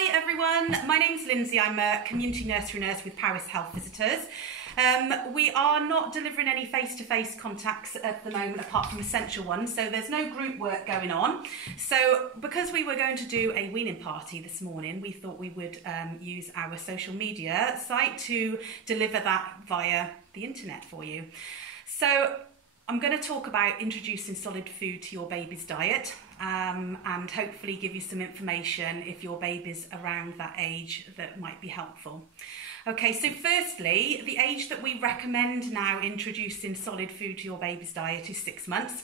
Hi everyone, my name's Lindsay. I'm a community nursery nurse with Paris Health Visitors. We are not delivering any face-to-face contacts at the moment apart from essential ones, so there's no group work going on. So because we were going to do a weaning party this morning, we thought we would use our social media site to deliver that via the internet for you. So I'm going to talk about introducing solid food to your baby's diet and hopefully give you some information if your baby's around that age that might be helpful. Okay, so firstly, the age that we recommend now introducing solid food to your baby's diet is 6 months.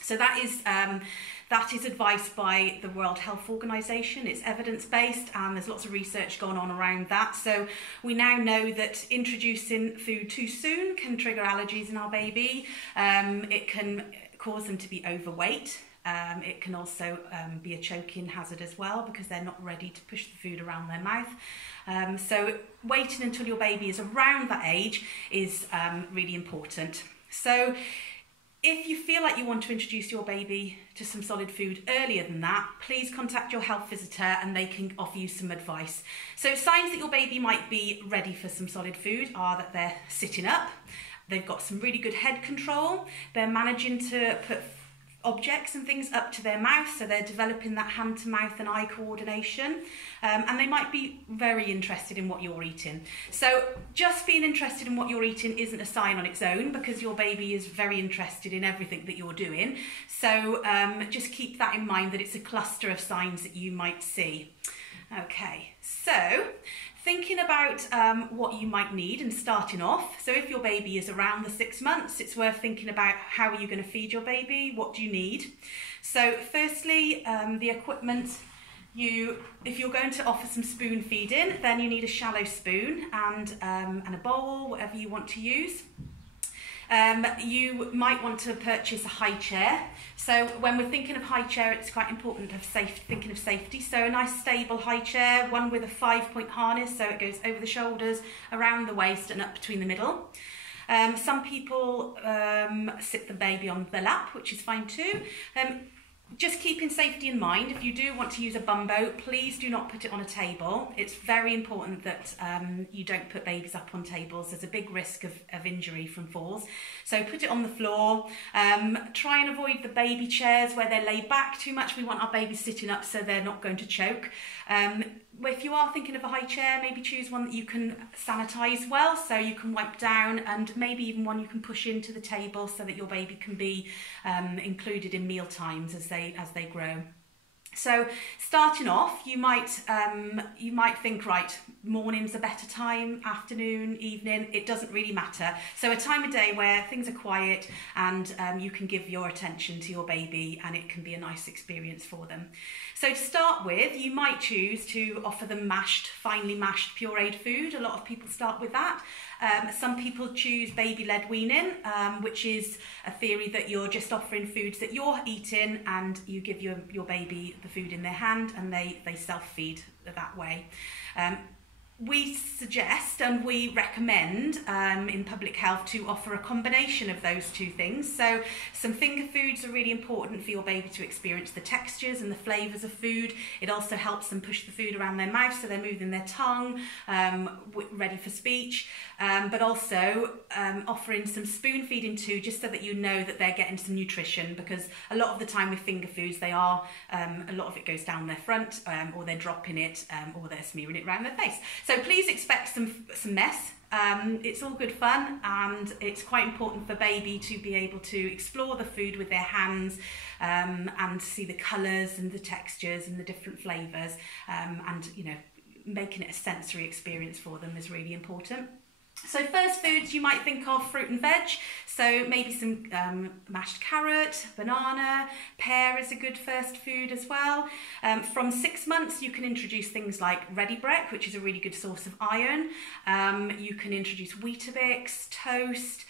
So that is advised by the World Health Organization. It's evidence-based and there's lots of research going on around that. So we now know that introducing food too soon can trigger allergies in our baby. It can cause them to be overweight. It can also be a choking hazard as well because they're not ready to push the food around their mouth. So waiting until your baby is around that age is really important. So if you feel like you want to introduce your baby to some solid food earlier than that, please contact your health visitor and they can offer you some advice. So signs that your baby might be ready for some solid food are that they're sitting up, they've got some really good head control, they're managing to put objects and things up to their mouth, so they're developing that hand to mouth and eye coordination, and they might be very interested in what you're eating. So just being interested in what you're eating isn't a sign on its own because your baby is very interested in everything that you're doing. So just keep that in mind, that it's a cluster of signs that you might see. Okay, so thinking about what you might need and starting off. So if your baby is around the 6 months, it's worth thinking about how are you going to feed your baby, what do you need. So firstly, the equipment, if you're going to offer some spoon feeding, then you need a shallow spoon and a bowl, whatever you want to use. You might want to purchase a high chair. So when we're thinking of high chair, it's quite important to have thinking of safety. So a nice stable high chair, one with a 5-point harness, so it goes over the shoulders, around the waist and up between the middle. Some people sit the baby on their lap, which is fine too. Just keeping safety in mind, if you do want to use a bumbo, please do not put it on a table. It's very important that you don't put babies up on tables. There's a big risk of injury from falls. So put it on the floor. Try and avoid the baby chairs where they're laid back too much. We want our babies sitting up so they're not going to choke. If you are thinking of a high chair, maybe choose one that you can sanitize well, so you can wipe down, and maybe even one you can push into the table so that your baby can be included in meal times as they grow. So starting off, you might think, right, morning's a better time, afternoon, evening, it doesn't really matter. So a time of day where things are quiet and you can give your attention to your baby and it can be a nice experience for them. So to start with, you might choose to offer them finely mashed pureed food. A lot of people start with that. Some people choose baby-led weaning, which is a theory that you're just offering foods that you're eating and you give your baby the food in their hand and they self-feed that way. We suggest and we recommend in public health to offer a combination of those two things. So some finger foods are really important for your baby to experience the textures and the flavours of food. It also helps them push the food around their mouth so they're moving their tongue, ready for speech. But also offering some spoon feeding too, just so that you know that they're getting some nutrition, because a lot of the time with finger foods a lot of it goes down their front, or they're dropping it, or they're smearing it around their face. So please expect some mess. It's all good fun, and it's quite important for baby to be able to explore the food with their hands and see the colours and the textures and the different flavours, and making it a sensory experience for them is really important. So first foods, you might think of fruit and veg, so maybe some mashed carrot, banana, pear is a good first food as well. From 6 months you can introduce things like ready break, which is a really good source of iron. You can introduce Weetabix, toast,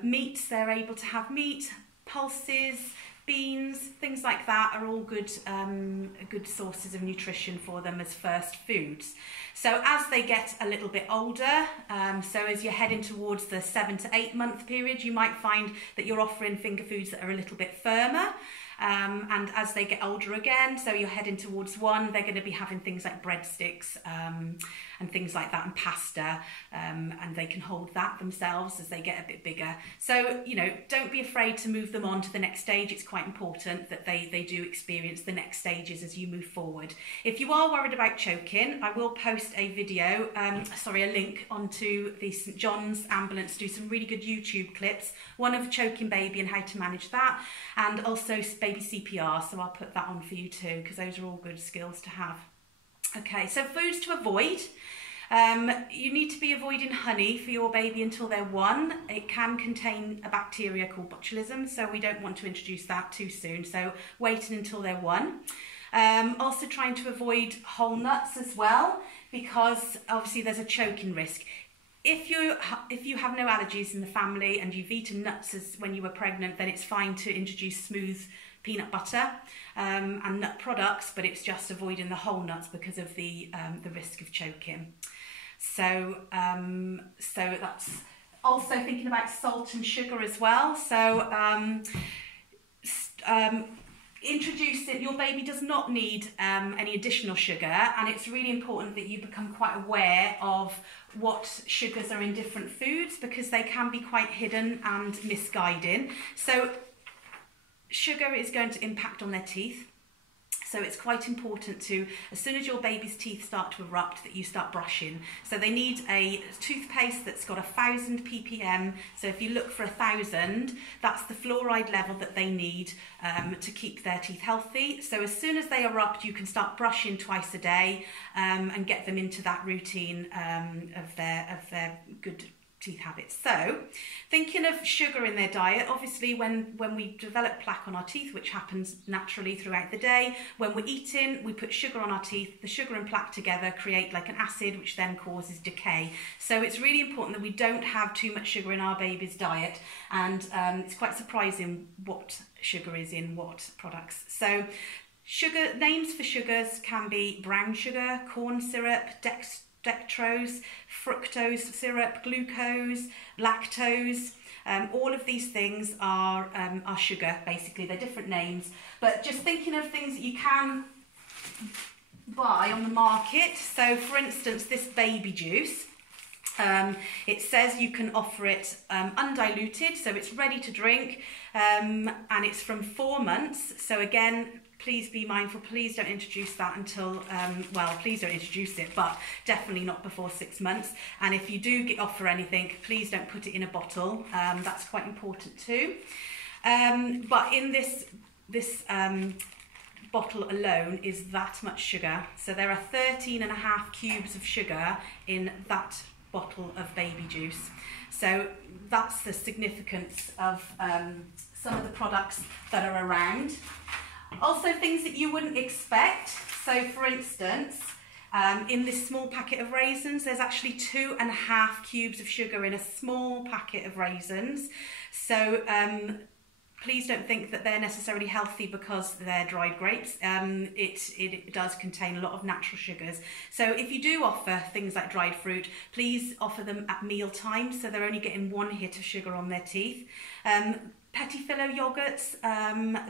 meats, they're able to have meat, pulses, beans, things like that are all good sources of nutrition for them as first foods. So as they get a little bit older, so as you're heading towards the 7 to 8 month period, you might find that you're offering finger foods that are a little bit firmer. and as they get older again, so you're heading towards 1, they're going to be having things like breadsticks and things like that, and pasta, and they can hold that themselves as they get a bit bigger. So, you know, don't be afraid to move them on to the next stage. It's quite important that they do experience the next stages as you move forward. If you are worried about choking, I will post a video, a link onto the St John's ambulance, do some really good YouTube clips, one of choking baby and how to manage that, and also baby CPR, so I'll put that on for you too, because those are all good skills to have. Okay, so foods to avoid. You need to be avoiding honey for your baby until they're 1. It can contain a bacteria called botulism, so we don't want to introduce that too soon, so waiting until they're 1. Also trying to avoid whole nuts as well, because obviously there's a choking risk. If you have no allergies in the family and you've eaten nuts when you were pregnant, then it's fine to introduce smooth peanut butter and nut products, but it's just avoiding the whole nuts because of the risk of choking. So that's also thinking about salt and sugar as well. So introducing, your baby does not need any additional sugar, and it's really important that you become quite aware of what sugars are in different foods, because they can be quite hidden and misguiding. So sugar is going to impact on their teeth. So it's quite important to, as soon as your baby's teeth start to erupt, that you start brushing. So they need a toothpaste that's got 1,000 ppm. So if you look for 1,000, that's the fluoride level that they need to keep their teeth healthy. So as soon as they erupt, you can start brushing twice a day and get them into that routine of their good teeth habits. So thinking of sugar in their diet, obviously when we develop plaque on our teeth, which happens naturally throughout the day, when we're eating, we put sugar on our teeth. The sugar and plaque together create like an acid, which then causes decay. So it's really important that we don't have too much sugar in our baby's diet, and it's quite surprising what sugar is in what products. So sugar names for sugars can be brown sugar, corn syrup, dextrose, fructose syrup, glucose, lactose. All of these things are sugar, basically. They're different names. But just thinking of things that you can buy on the market. So, for instance, this baby juice. It says you can offer it undiluted, so it's ready to drink, and it's from 4 months. So again, please be mindful, please don't introduce that until, please don't introduce it, but definitely not before 6 months. And if you do offer anything, please don't put it in a bottle. That's quite important too. But in this bottle alone is that much sugar. So there are 13.5 cubes of sugar in that bottle of baby juice. So that's the significance of some of the products that are around. Also things that you wouldn't expect. So for instance, in this small packet of raisins, there's actually 2.5 cubes of sugar in a small packet of raisins. So please don't think that they're necessarily healthy because they're dried grapes. It does contain a lot of natural sugars. So if you do offer things like dried fruit, please offer them at meal time, so they're only getting 1 hit of sugar on their teeth. Petit filo yogurts,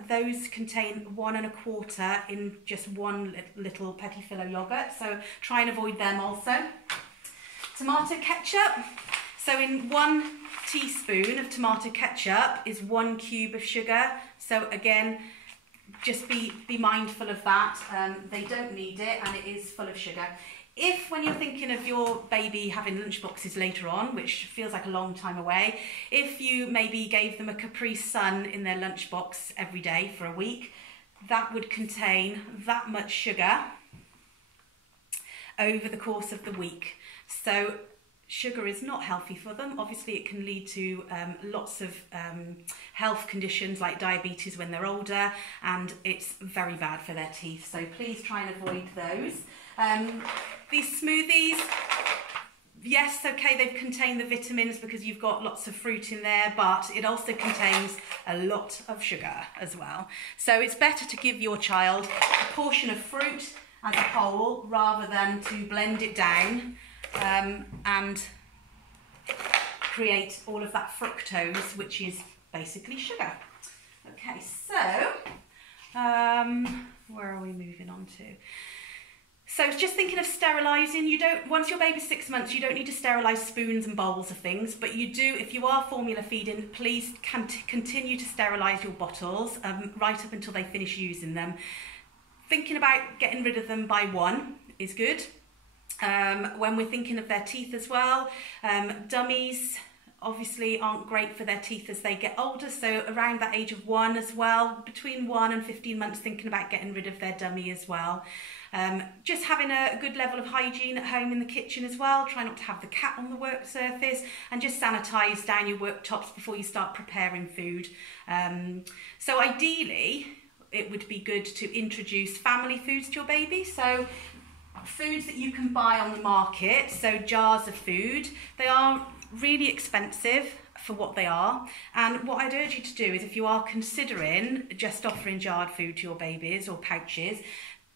those contain 1.25 in just one little petit filo yogurt, so try and avoid them also. Tomato ketchup, so in 1 teaspoon of tomato ketchup is 1 cube of sugar. So again, just be mindful of that. They don't need it, and it is full of sugar. If, when you're thinking of your baby having lunchboxes later on, which feels like a long time away, if you maybe gave them a Capri Sun in their lunchbox every day for a week, that would contain that much sugar over the course of the week. So sugar is not healthy for them. Obviously, it can lead to lots of health conditions like diabetes when they're older, and it's very bad for their teeth. So please try and avoid those. These smoothies, yes, okay, they contain the vitamins because you've got lots of fruit in there, but it also contains a lot of sugar as well. So it's better to give your child a portion of fruit as a whole rather than to blend it down and create all of that fructose, which is basically sugar. Okay, so Where are we moving on to? So just thinking of sterilising, once your baby's 6 months, you don't need to sterilise spoons and bowls of things, but you do, if you are formula feeding, please continue to sterilise your bottles right up until they finish using them. Thinking about getting rid of them by one is good. When we're thinking of their teeth as well, dummies obviously aren't great for their teeth as they get older, so around that age of 1 as well, between 1 and 15 months, thinking about getting rid of their dummy as well. Just having a good level of hygiene at home in the kitchen as well. Try not to have the cat on the work surface, and just sanitise down your worktops before you start preparing food. So ideally, it would be good to introduce family foods to your baby. So foods that you can buy on the market, so jars of food, they are really expensive for what they are, and what I'd urge you to do is, if you are considering just offering jarred food to your babies or pouches,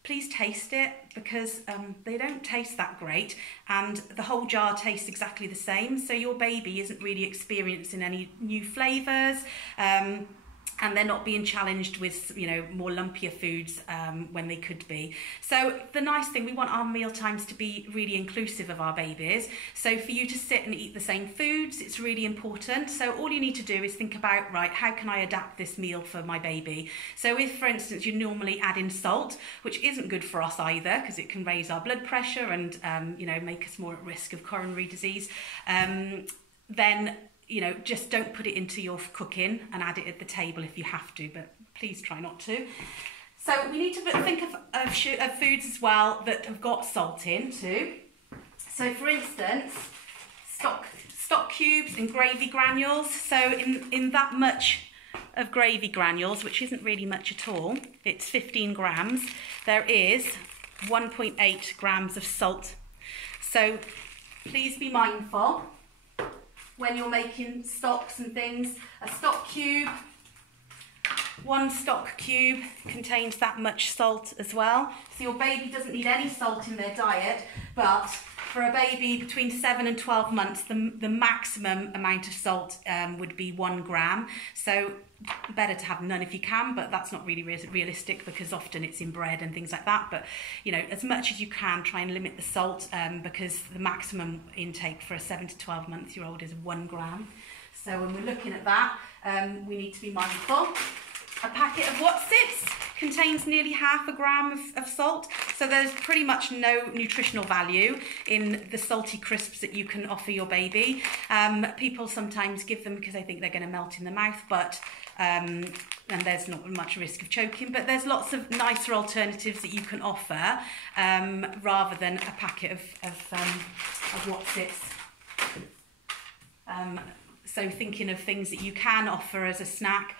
please taste it, because they don't taste that great, and the whole jar tastes exactly the same, so your baby isn't really experiencing any new flavours, and they're not being challenged with, you know, more lumpier foods when they could be. So the nice thing, we want our meal times to be really inclusive of our babies. So for you to sit and eat the same foods, it's really important. So all you need to do is think about, right, how can I adapt this meal for my baby? So if, for instance, you normally add in salt, which isn't good for us either, because it can raise our blood pressure and, you know, make us more at risk of coronary disease, then, you know, just don't put it into your cooking and add it at the table if you have to, but please try not to. So we need to think of foods as well that have got salt in too. So for instance, stock cubes and gravy granules. So in that much of gravy granules, which isn't really much at all, it's 15 grams, there is 1.8 grams of salt. So please be mindful when you're making stocks and things. A stock cube, one stock cube contains that much salt as well. So your baby doesn't need any salt in their diet, but for a baby between 7 and 12 months, the maximum amount of salt would be 1 gram. So better to have none if you can, but that's not really realistic, because often it's in bread and things like that. But, you know, as much as you can, try and limit the salt, because the maximum intake for a 7 to 12 month year old is 1 gram. So when we're looking at that, we need to be mindful. A packet of Wotsits contains nearly half a gram of salt, so there's pretty much no nutritional value in the salty crisps that you can offer your baby. People sometimes give them because they think they're going to melt in the mouth, but and there's not much risk of choking, but there's lots of nicer alternatives that you can offer rather than a packet of Wotsits. So thinking of things that you can offer as a snack.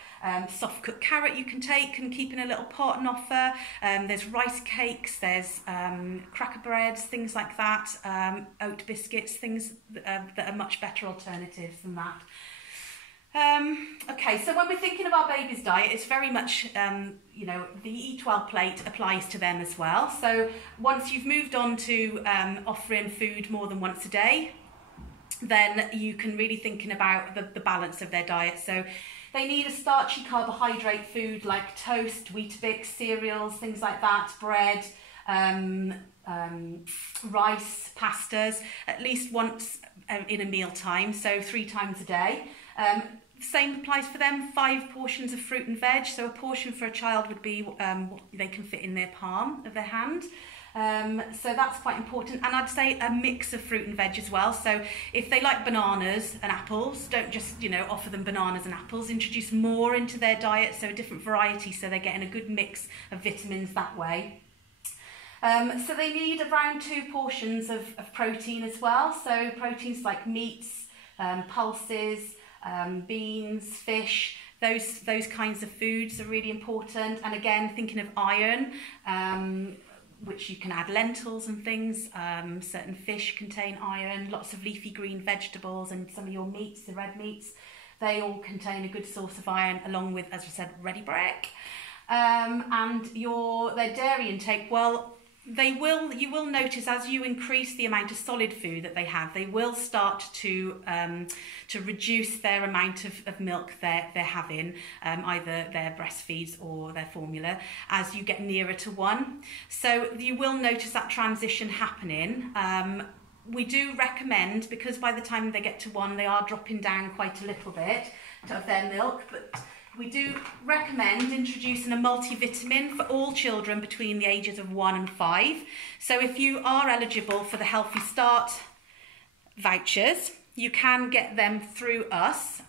Soft cooked carrot you can take and keep in a little pot and offer. There's rice cakes, there's cracker breads, things like that, oat biscuits, things that are much better alternatives than that. Okay, so when we're thinking of our baby's diet, it's very much, you know, the Eat Well plate applies to them as well. So once you've moved on to offering food more than once a day, then you can really thinking about the balance of their diet. So they need a starchy carbohydrate food like toast, Weetabix, cereals, things like that, bread, rice, pastas, at least once in a meal time, so 3 times a day. Same applies for them, 5 portions of fruit and veg. So a portion for a child would be what they can fit in their palm of their hand. So that's quite important, and I'd say a mix of fruit and veg as well. So if they like bananas and apples, don't just, you know, offer them bananas and apples, introduce more into their diet, so a different variety, so they're getting a good mix of vitamins that way. So they need around 2 portions of protein as well, so proteins like meats, pulses, beans, fish, those kinds of foods are really important. And again, thinking of iron, which you can add lentils and things. Certain fish contain iron, lots of leafy green vegetables, and some of your meats, the red meats, they all contain a good source of iron, along with, as I said, ready break. And their dairy intake, well, you will notice as you increase the amount of solid food that they have, they will start to reduce their amount of milk they're having, either their breastfeeds or their formula, as you get nearer to 1. So you will notice that transition happening. We do recommend, because by the time they get to 1, they are dropping down quite a little bit of their milk, but we do recommend introducing a multivitamin for all children between the ages of 1 and 5. So if you are eligible for the Healthy Start vouchers, you can get them through us.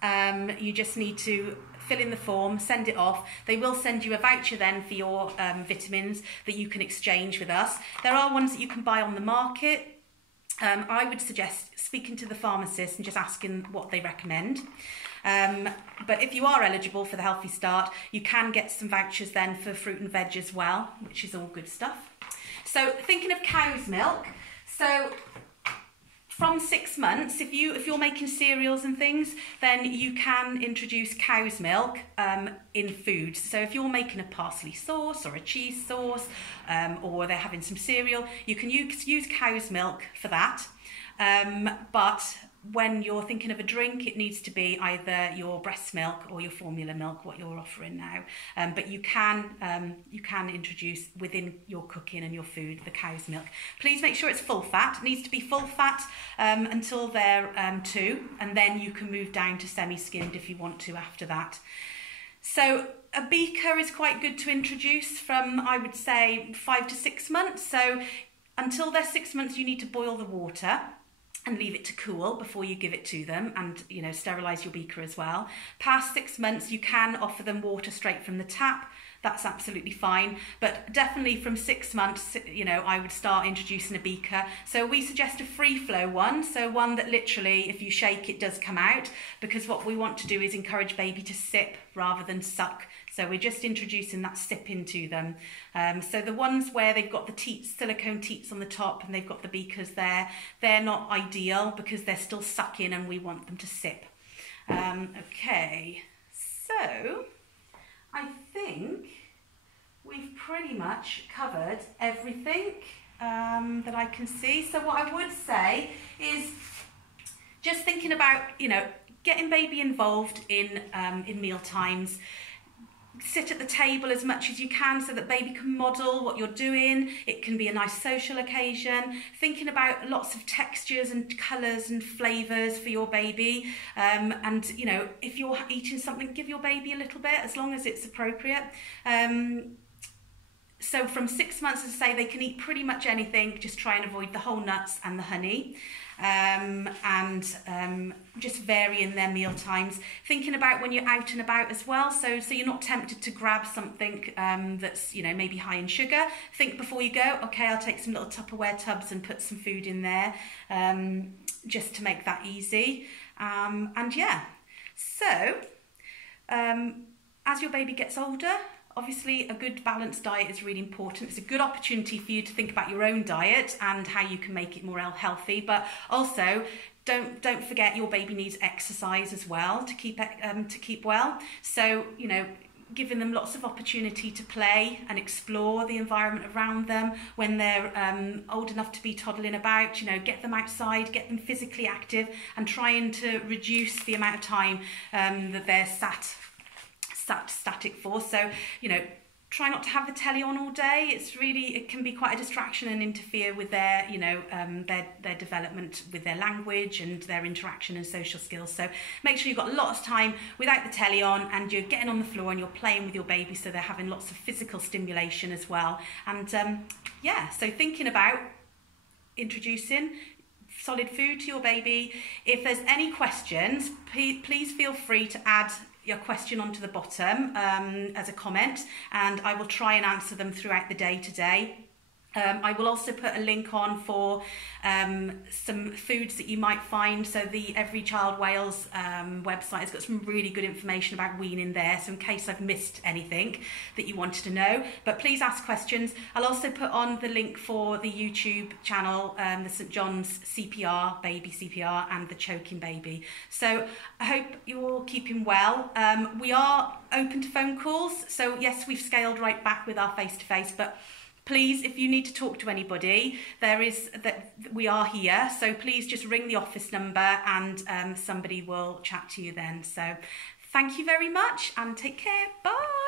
You just need to fill in the form, send it off. They will send you a voucher then for your vitamins that you can exchange with us. There are ones that you can buy on the market. I would suggest speaking to the pharmacist and just asking what they recommend. But if you are eligible for the Healthy Start, you can get some vouchers then for fruit and veg as well, which is all good stuff. So thinking of cow's milk, so from 6 months, if you're making cereals and things, then you can introduce cow's milk in food. So if you're making a parsley sauce or a cheese sauce, or they're having some cereal, you can use cow's milk for that. But when you're thinking of a drink, it needs to be either your breast milk or your formula milk, what you're offering now. But you can introduce within your cooking and your food the cow's milk. Please make sure it's full fat. It needs to be full fat until they're 2, and then you can move down to semi-skimmed if you want to after that. So a beaker is quite good to introduce from, I would say, 5 to 6 months. So until they're 6 months, you need to boil the water and leave it to cool before you give it to them, and sterilise your beaker as well. Past 6 months, you can offer them water straight from the tap. That's absolutely fine, but definitely from 6 months, I would start introducing a beaker. So we suggest a free flow one, so one that literally, if you shake, it does come out, because what we want to do is encourage baby to sip rather than suck. So we're just introducing that sip into them. So the ones where they've got the teats, silicone teats on the top, and they've got the beakers there, they're not ideal because they're still sucking and we want them to sip. Okay, so I think we've pretty much covered everything that I can see. So what I would say is just thinking about, getting baby involved in meal times. Sit at the table as much as you can so that baby can model what you're doing. It can be a nice social occasion. Thinking about lots of textures and colours and flavours for your baby. And, if you're eating something, give your baby a little bit as long as it's appropriate. So from 6 months, as I say, they can eat pretty much anything. Just try and avoid the whole nuts and the honey. Just varying their meal times. Thinking about when you're out and about as well, so you're not tempted to grab something that's maybe high in sugar. Think before you go, okay, I'll take some little Tupperware tubs and put some food in there, just to make that easy. As your baby gets older, obviously, a good balanced diet is really important. It's a good opportunity for you to think about your own diet and how you can make it more healthy. But also, don't forget your baby needs exercise as well to keep well. So, giving them lots of opportunity to play and explore the environment around them when they're old enough to be toddling about. Get them outside, get them physically active, and trying to reduce the amount of time that they're static for. So try not to have the telly on all day. It can be quite a distraction and interfere with their their development with their language and their interaction and social skills. So make sure you've got lots of time without the telly on, and you're getting on the floor and you're playing with your baby, so they're having lots of physical stimulation as well. And so thinking about introducing solid food to your baby. If there's any questions, please feel free to add your question onto the bottom as a comment, and I will try and answer them throughout the day today. I will also put a link on for some foods that you might find. So the Every Child Wales website has got some really good information about weaning there, so in case I've missed anything that you wanted to know, but please ask questions. I'll also put on the link for the YouTube channel, the St John's CPR, baby CPR, and the choking baby. So I hope you're all keeping well. We are open to phone calls, so yes, we've scaled right back with our face-to-face, but please, if you need to talk to anybody, we are here. So please just ring the office number and somebody will chat to you then. So thank you very much and take care. Bye.